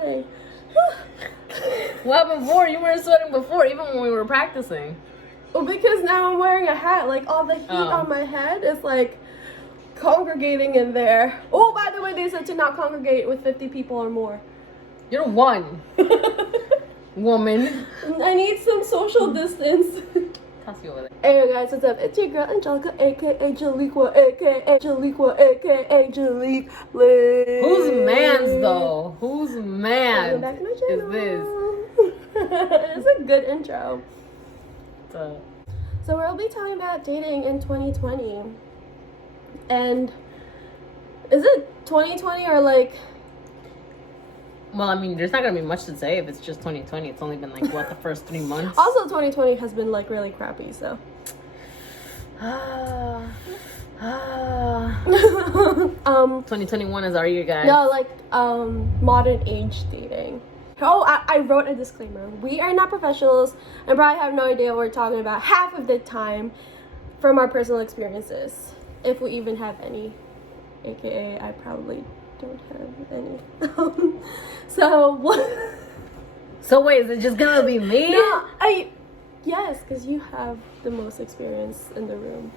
sweating. Well, before you weren't sweating before, even when we were practicing. Well, because now I'm wearing a hat. Like all the heat on my head is like congregating in there. Oh, by the way, they said to not congregate with 50 people or more. You're one woman. I need some social distance. Toss you over there. Hey guys, what's up? It's your girl Angelica, aka Angelica, aka Angelica, aka Angelique. Whose man's though? Whose man Back to my is channel. this? It's a good intro. So we'll be talking about dating in 2020. And is it 2020 or like... well, I mean, there's not gonna be much to say if it's just 2020. It's only been like what, the first 3 months. Also 2020 has been like really crappy, so 2021 is our year, guys. no, like modern age dating. Oh, I wrote a disclaimer. We are not professionals and probably have no idea what we're talking about half of the time from our personal experiences, if we even have any, aka I probably don't have any. So what? So wait, is it just gonna be me? No, yes, because you have the most experience in the room.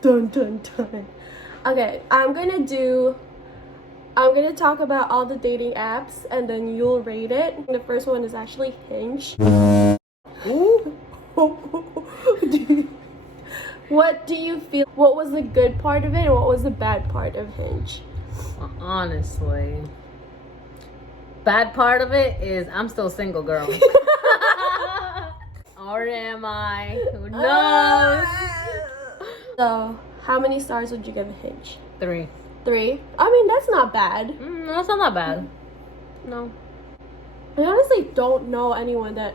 Dun dun dun. Okay, I'm gonna talk about all the dating apps and then you'll rate it. The first one is actually Hinge. Ooh. What do you feel? What was the good part of it and what was the bad part of Hinge? Honestly, bad part of it is I'm still single, girl. Or am I? Who knows? So, how many stars would you give a Hinge? 3. 3? I mean, that's not bad. That's not that bad. No. I honestly don't know anyone that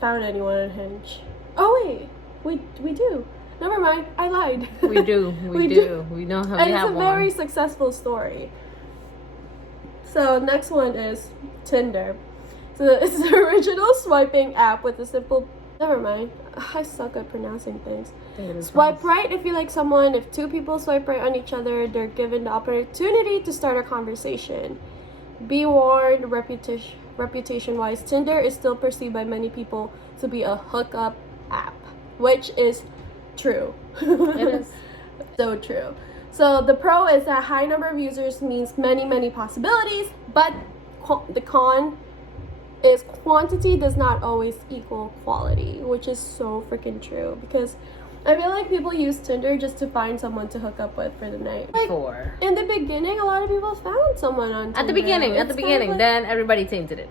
found anyone on Hinge. Oh wait, we do. Never mind, I lied. We do. We do. We know how we and have it's a one. very successful story. So next one is Tinder. So it's the original swiping app with a simple... Never mind. I suck at pronouncing things. Swipe right if you like someone. If 2 people swipe right on each other, they're given the opportunity to start a conversation. Be warned, reputation-wise, Tinder is still perceived by many people to be a hookup app, which is true. It is. So true. So the pro is that high number of users means many possibilities, but the con is quantity does not always equal quality, which is so freaking true, because I feel like people use Tinder just to find someone to hook up with for the night. Like, in the beginning, a lot of people found someone on Tinder. At the beginning, like... then everybody tainted it.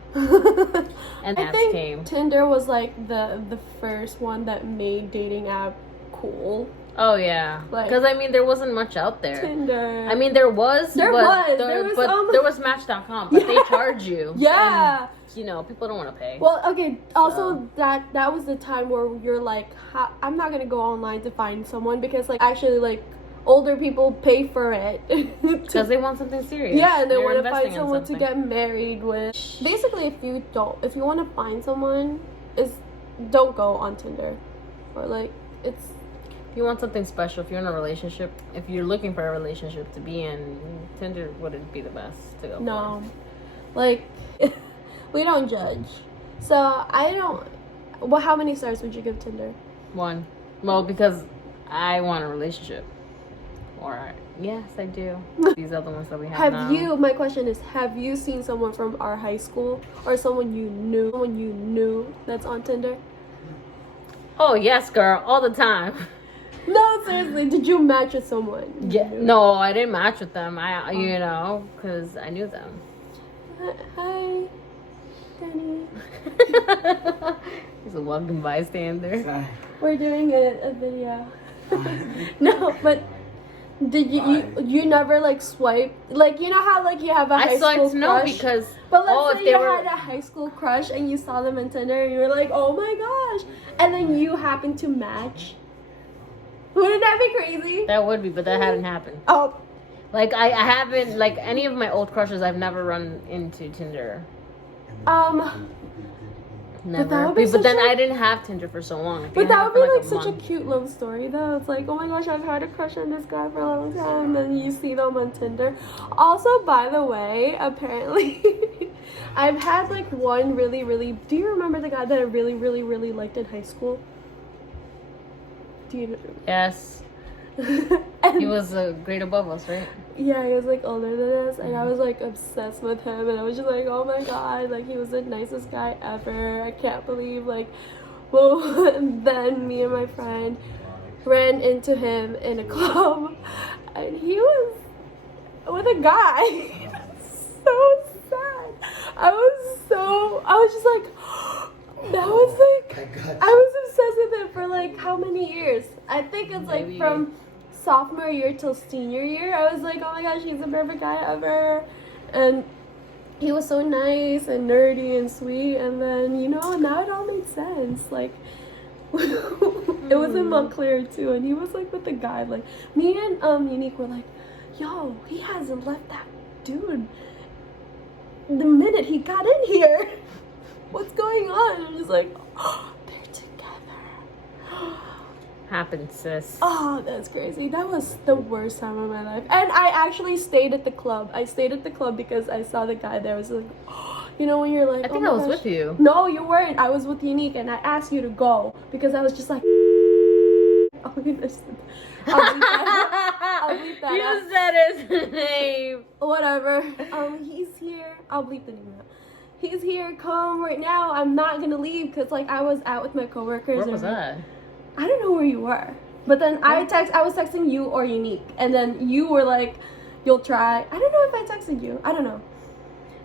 And I think Tinder was like the first one that made dating app cool. Oh yeah, because I mean there wasn't much out there. Tinder. I mean there was there was Match.com, but they charge you. Yeah. And, you know, people don't want to pay. Well, okay. Also, that was the time where you're like, I'm not gonna go online to find someone, because like actually like older people pay for it because they want something serious. Yeah, and they want to find someone to get married with. Basically, if you want to find someone, don't go on Tinder, or like it's. If you want something special, if you're in a relationship, if you're looking for a relationship to be in, Tinder wouldn't be the best to go. No, like we don't judge. So I don't. Well, how many stars would you give Tinder? 1. Well, because I want a relationship. Yes, I do. These other ones that we have now. My question is, have you seen someone from our high school or someone you knew that's on Tinder? Oh yes, girl, all the time. No, seriously, did you match with someone? Yeah, no, I didn't match with them. You know, because I knew them. Hi, Danny. He's a welcome bystander. We're doing a video. No, but did you never like swipe, like, you know how like you have a high school crush? No, because but let's say you had a high school crush and you saw them on Tinder and you were like, oh my gosh, and then you happened to match. Wouldn't that be crazy? That would be, but that hadn't happened. Oh, like I haven't, like any of my old crushes, I've never run into Tinder. Never. that would be But then such a- I didn't have Tinder for so long. But that would be like a such month. a cute love story though. It's like, oh my gosh, I've had a crush on this guy for a long time, and then you see them on Tinder. Also, by the way, apparently I've had like one really, do you remember the guy that I really liked in high school? Do you know? Yes. And He was a grade above us, right? yeah, he was like older than us, and I was like obsessed with him, and I was just like, oh my god, like he was the nicest guy ever. I can't believe like, well, then me and my friend ran into him in a club, and he was with a guy. So sad. I was just like, that was like, I was obsessed with him for like how many years? I think it's like Maybe. from sophomore year till senior year. I was like, oh my gosh, he's the perfect guy ever. And he was so nice and nerdy and sweet. And then, you know, now it all made sense. Like, it was in Montclair too. And he was like with the guy. Like, me and Unique were like, yo, he hasn't left that dude the minute he got in here. What's going on? I'm just like, oh, they're together. Happened, sis. Oh, that's crazy. That was the worst time of my life. And I actually stayed at the club. I stayed at the club because I saw the guy there. I was like, oh, you know when you're like, I think oh I my was gosh. with you. No, you weren't. I was with Unique, and I asked you to go because I was just like, oh, you missed it. I'll bleep that out. You said his name. Whatever. He's here. I'll bleep the name out. He's here. Come right now. I'm not gonna leave because like I was out with my coworkers. Where was that? I don't know where you were. But then I was texting you or Unique, and then you were like, you'll try. I don't know if I texted you. I don't know.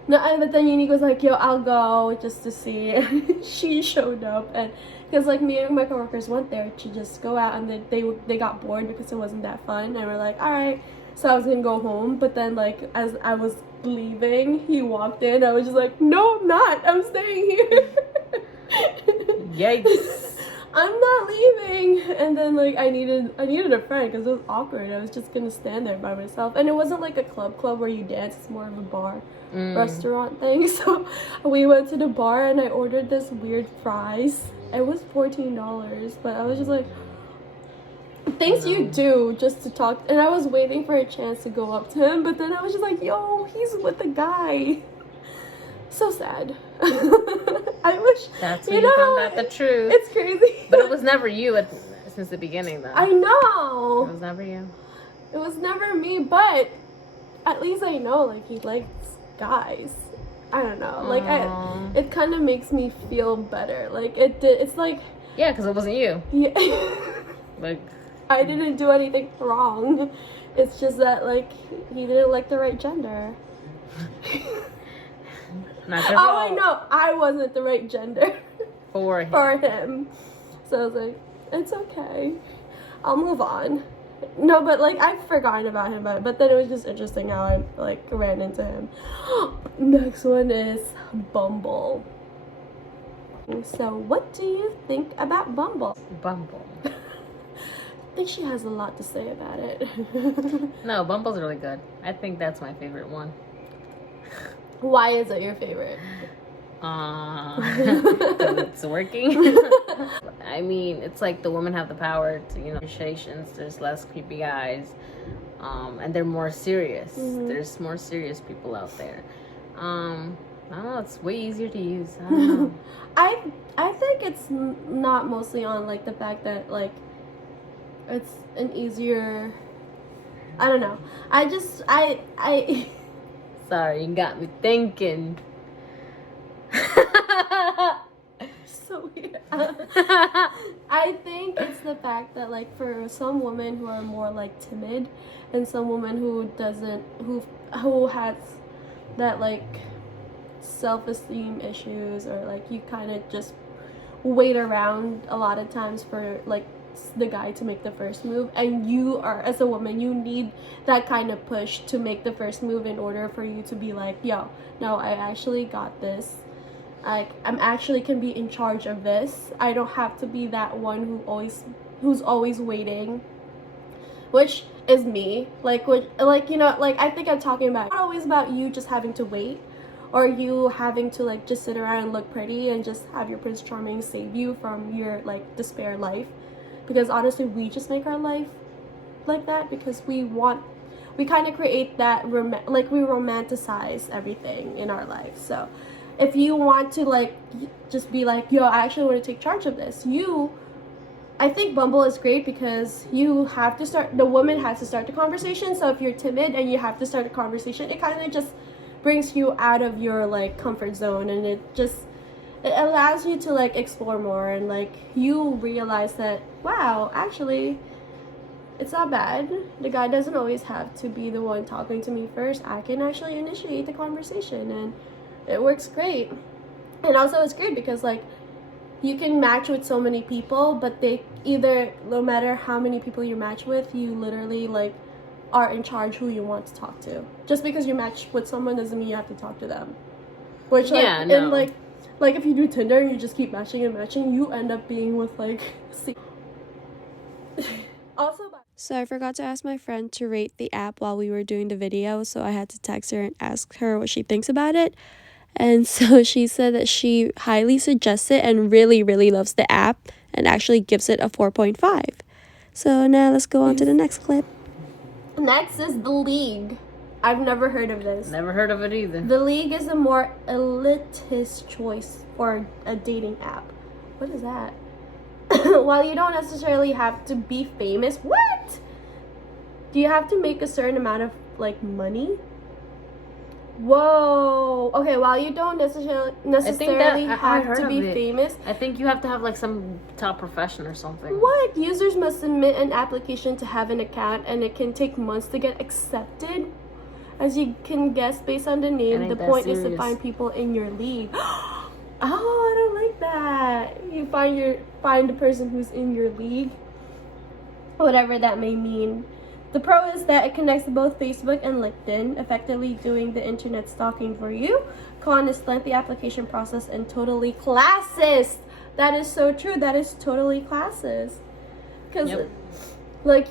No, but then Unique was like, yo, I'll go just to see. She showed up, and because like me and my coworkers went there to just go out, and they got bored because it wasn't that fun, and we're like, all right. So I was gonna go home, but then like as I was leaving, he walked in. I was just like, no, I'm not. I'm staying here. Yikes. I'm not leaving. And then like I needed a friend because it was awkward. I was just gonna stand there by myself, and it wasn't like a club where you dance. It's more of a bar restaurant thing. So we went to the bar, and I ordered this weird fries. It was $14, but I was just like, things you do just to talk. And I was waiting for a chance to go up to him, but then I was just like, yo, he's with a guy. So sad. I wish. That's when you found out the truth. It's crazy. But it was never you since the beginning, though. I know. It was never you. It was never me, but at least I know, like, he likes guys. I don't know. Like, it kind of makes me feel better. Like, it's like... Yeah, because it wasn't you. Yeah. Like... I didn't do anything wrong. It's just that, like, he didn't like the right gender. Not your Oh, fault. I know. I wasn't the right gender For him. for him. So I was like, it's okay. I'll move on. No, but, like, I've forgotten about him. But then it was just interesting how I, like, ran into him. Next one is Bumble. So, what do you think about Bumble? Bumble. I think she has a lot to say about it. No, Bumble's really good. I think that's my favorite one. Why is it your favorite? Because it's working. I mean, it's like the women have the power to, negotiations. There's less creepy guys, and they're more serious. There's more serious people out there. I don't know. It's way easier to use. I don't know. I think it's not mostly on like the fact that like it's an easier. I don't know. I. Sorry, you got me thinking. So weird. I think it's the fact that like for some women who are more like timid, and some women who has that like self-esteem issues, or like you kind of just wait around a lot of times for like the guy to make the first move, and you are, as a woman, you need that kind of push to make the first move in order for you to be like, yo, no, I actually got this. I'm actually can be in charge of this. I don't have to be that one who's always waiting, which is me. Like I think I'm talking about not always about you just having to wait, or you having to like just sit around and look pretty and just have your Prince Charming save you from your like despair life. Because honestly, we just make our life like that because we kind of create that we romanticize everything in our life. So if you want to like just be like, yo, I actually want to take charge of this, I think Bumble is great because the woman has to start the conversation. So if you're timid and you have to start a conversation, it kind of just brings you out of your like comfort zone, and it allows you to like explore more, and like you realize that, wow, actually it's not bad. The guy doesn't always have to be the one talking to me first. I can actually initiate the conversation, and it works great. And also it's great because like you can match with so many people, but no matter how many people you match with, you literally like are in charge who you want to talk to. Just because you match with someone doesn't mean you have to talk to them. Which like, yeah, no. And like if you do Tinder and you just keep matching and matching, you end up being with like also. So I forgot to ask my friend to rate the app while we were doing the video, so I had to text her and ask her what she thinks about it. And so she said that she highly suggests it and really, really loves the app and actually gives it a 4.5. So now let's go on to the next clip. Next is The League. I've never heard of this. Never heard of it either. The League is a more elitist choice for a dating app. What is that? While you don't necessarily have to be famous. What? Do you have to make a certain amount of like money? Whoa. Okay, while you don't necessarily have to be famous. I think you have to have like some top profession or something. What? Users must submit an application to have an account, and it can take months to get accepted. As you can guess based on the name, the point is to find people in your league. Oh, I don't like that. You find the person who's in your league, whatever that may mean. The pro is that it connects to both Facebook and LinkedIn, effectively doing the internet stalking for you. Con is lengthy application process and totally classist. That is so true. That is totally classist. Because, like,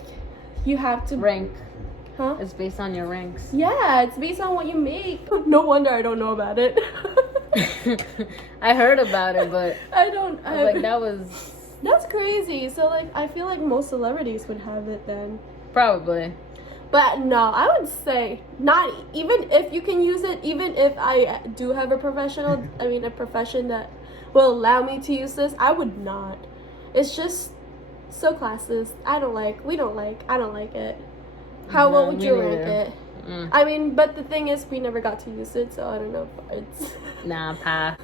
you have to rank. Huh? It's based on your ranks. Yeah, it's based on what you make. No wonder I don't know about it. I heard about it, but I was like, that's crazy. So like I feel like most celebrities would have it then. Probably. But no, I would say not, even if you can use it, even if I do have a profession that will allow me to use this, I would not. It's just so classist. I don't like it. What would you rank it? I mean, but the thing is, we never got to use it, so I don't know if it's... Nah, pass.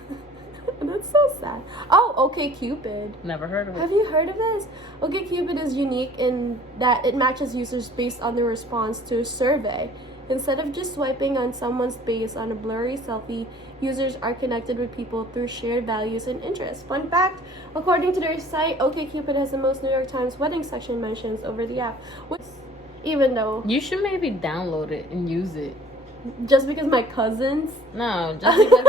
That's so sad. Oh, OkCupid. Never heard of it. Have you heard of this? OkCupid is unique in that it matches users based on their response to a survey. Instead of just swiping on someone's face on a blurry selfie, users are connected with people through shared values and interests. Fun fact, according to their site, OkCupid has the most New York Times wedding section mentions over the app. Even though... You should maybe download it and use it. Just because my cousins? No, just because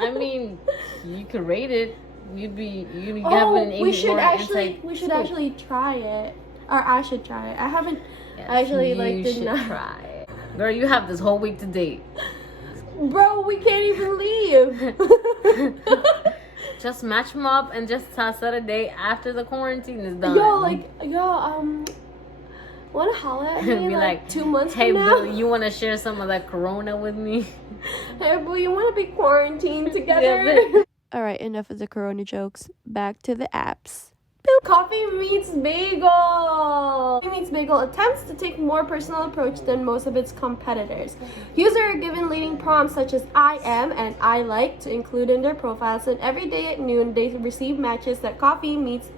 I mean, you could rate it. You'd have an we should actually try it. Or I should try it. I haven't try it. Girl, you have this whole week to date. Bro, we can't even leave. Just match them up and just set a date after the quarantine is done. Want to holler at me like 2 months hey, from now? Hey, Boo, you want to share some of that corona with me? Hey, Boo, you want to be quarantined together? Alright, enough of the corona jokes. Back to the apps. Coffee Meets Bagel! Coffee Meets Bagel attempts to take more personal approach than most of its competitors. Users are given leading prompts such as I am and I like to include in their profiles, and every day at noon they receive matches that Coffee Meets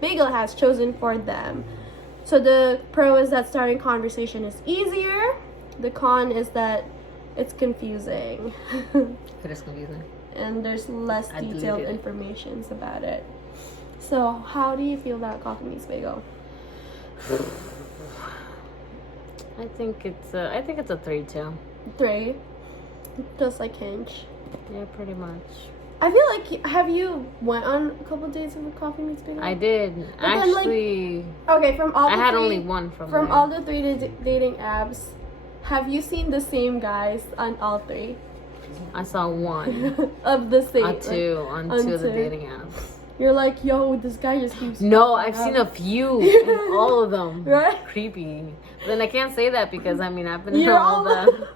Bagel has chosen for them. So the pro is that starting conversation is easier. The con is that it's confusing. It is confusing. And there's less detailed information about it. So how do you feel about Coffee Meets Bagel? I think it's a 3 too. 3? Just like Hinge. Yeah, pretty much. I feel like, have you went on a couple dates with Coffee Meets Bagel? I did. Actually, okay, I had only one from there. all the 3 dating apps, have you seen the same guys on all 3? I saw one. Of the same. On two of the dating apps. You're like, yo, this guy just keeps. No, I've seen a few. In all of them. Right? Creepy. But then I can't say that because I mean I've been in all the.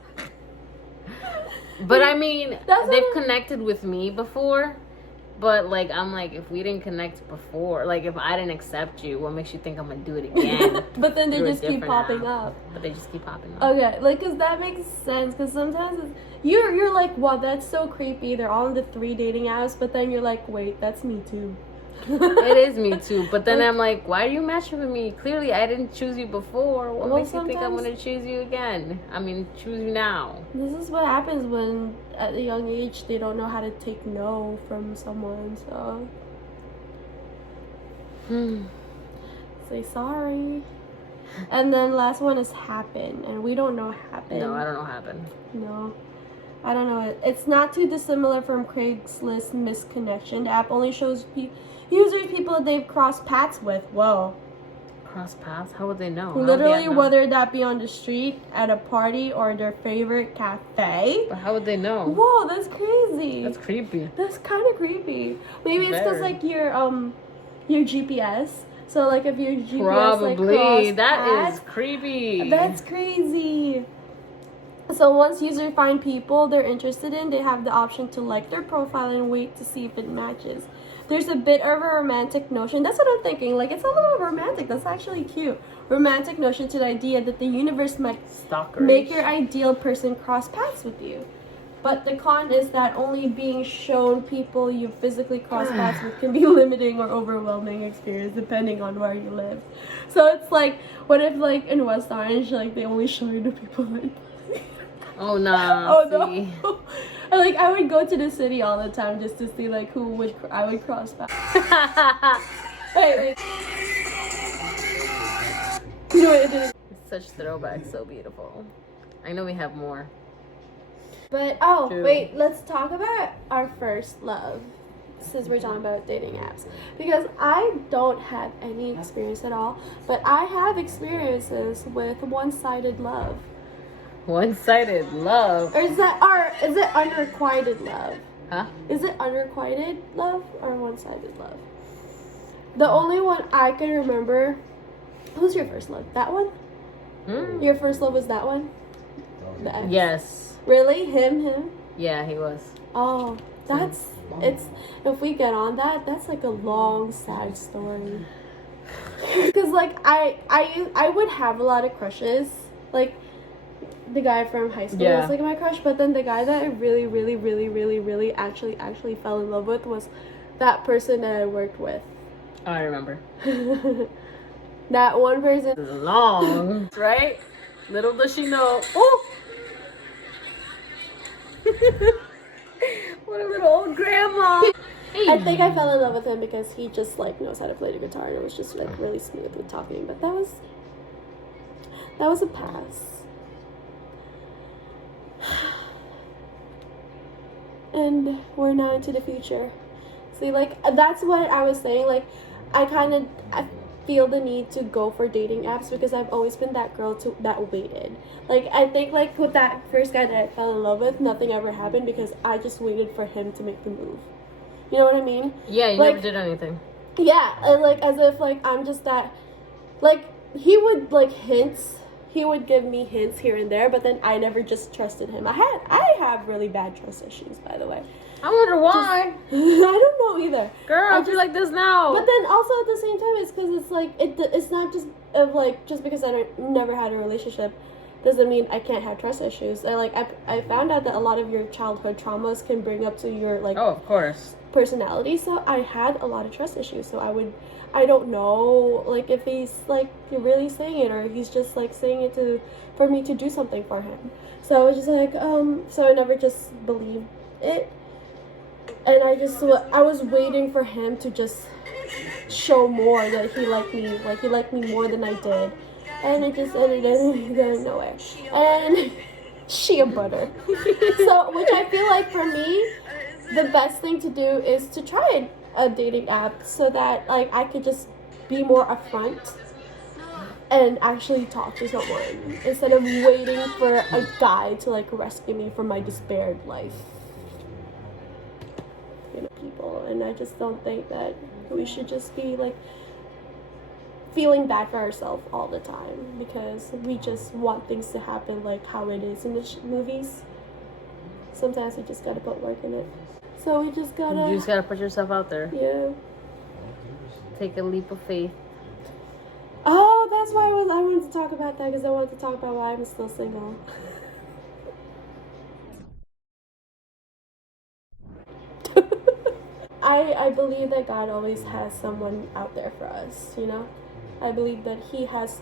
But I mean, they've connected with me before. But like I'm like, if we didn't connect before, like if I didn't accept you, what makes you think I'm gonna do it again? But then they just keep popping up. But they just keep popping up. Okay, like, cause that makes sense. Cause sometimes you're like, wow, that's so creepy. They're all in the 3 dating apps, but then you're like, wait, that's me too. It is me too. But then I'm like, why are you matching with me? Clearly, I didn't choose you before. What makes you think I'm gonna choose you again? I mean, choose you now. This is what happens when, at a young age, they don't know how to take no from someone. So, say sorry. And then last one is happen, and we don't know happen. No, I don't know happen. No. I don't know. It's not too dissimilar from Craigslist Misconnection. The app only shows users people they've crossed paths with. Whoa. Cross paths? How would they know? Literally, whether that be on the street, at a party, or their favorite cafe. But how would they know? Whoa, that's crazy. That's creepy. That's kind of creepy. Maybe it's because like your GPS. So like if your GPS probably like that is creepy. That's crazy. So once users find people they're interested in, they have the option to like their profile and wait to see if it matches. There's a bit of a romantic notion. That's what I'm thinking. Like, it's a little romantic. That's actually cute. Romantic notion to the idea that the universe might make your ideal person cross paths with you. But the con is that only being shown people you physically cross paths with can be limiting or overwhelming experience depending on where you live. So it's like, what if like in West Orange, like they only show you the people like. Oh nah. Oh no. Like I would go to the city all the time just to see like who I would cross paths. Wait. You know what it is? It's such throwback, so beautiful. I know we have more. But wait, let's talk about our first love. Since we're talking about dating apps. Because I don't have any experience at all, but I have experiences with one-sided love. One-sided love? Or is it unrequited love? Huh? Is it unrequited love or one-sided love? The only one I can remember. Who's your first love? That one? Your first love was that one? The ex? Yes. Really? Him? Yeah, he was. Oh, it's if we get on that, that's like a long, sad story. Because like I would have a lot of crushes, like the guy from high school was like my crush, but then the guy that I really actually fell in love with was that person that I worked with. Oh, I remember. That one person. Long, right? Little does she know. Oh. What a little old grandma. I think I fell in love with him because he just like knows how to play the guitar and it was just like really smooth with talking. But that was a pass. And we're now into the future. See, like that's what I was saying. Like I feel the need to go for dating apps because I've always been that girl that waited. Like I think like with that first guy that I fell in love with, nothing ever happened because I just waited for him to make the move. You know what I mean? Yeah, you like, never did anything. Yeah, and like as if like I'm just that. Like he would like hints. He would give me hints here and there, but then I never just trusted him. I have really bad trust issues, by the way. I wonder why. I don't know either. Girl, I feel like this now. But then also at the same time, it's because it's like it's not just of like just because I never had a relationship doesn't mean I can't have trust issues. I found out that a lot of your childhood traumas can bring up to your like of course personality. So I had a lot of trust issues. So I don't know like if he's like really saying it or he's just like saying it for me to do something for him. So I was just like so I never just believed it. And I was waiting for him to just show more that he liked me more than I did. And it just ended in nowhere. And she a butter. So, which I feel like for me, the best thing to do is to try a dating app so that like I could just be more upfront and actually talk to someone instead of waiting for a guy to like rescue me from my despaired life. You know, people, and I just don't think that we should just be like feeling bad for ourselves all the time because we just want things to happen like how it is in the movies. Sometimes we just gotta put work in it. So we just gotta. You just gotta put yourself out there. Yeah. Take a leap of faith. Oh, that's why I wanted to talk about that because I wanted to talk about why I'm still single. I believe that God always has someone out there for us, you know? I believe that He has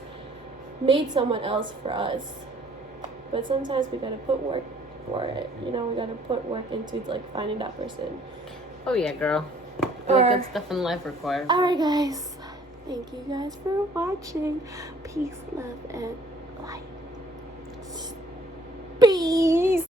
made someone else for us. But sometimes we gotta put work for it, you know? We gotta put work into like finding that person. Oh yeah, girl. Good stuff in life requires. Alright guys. Thank you guys for watching. Peace, love, and light.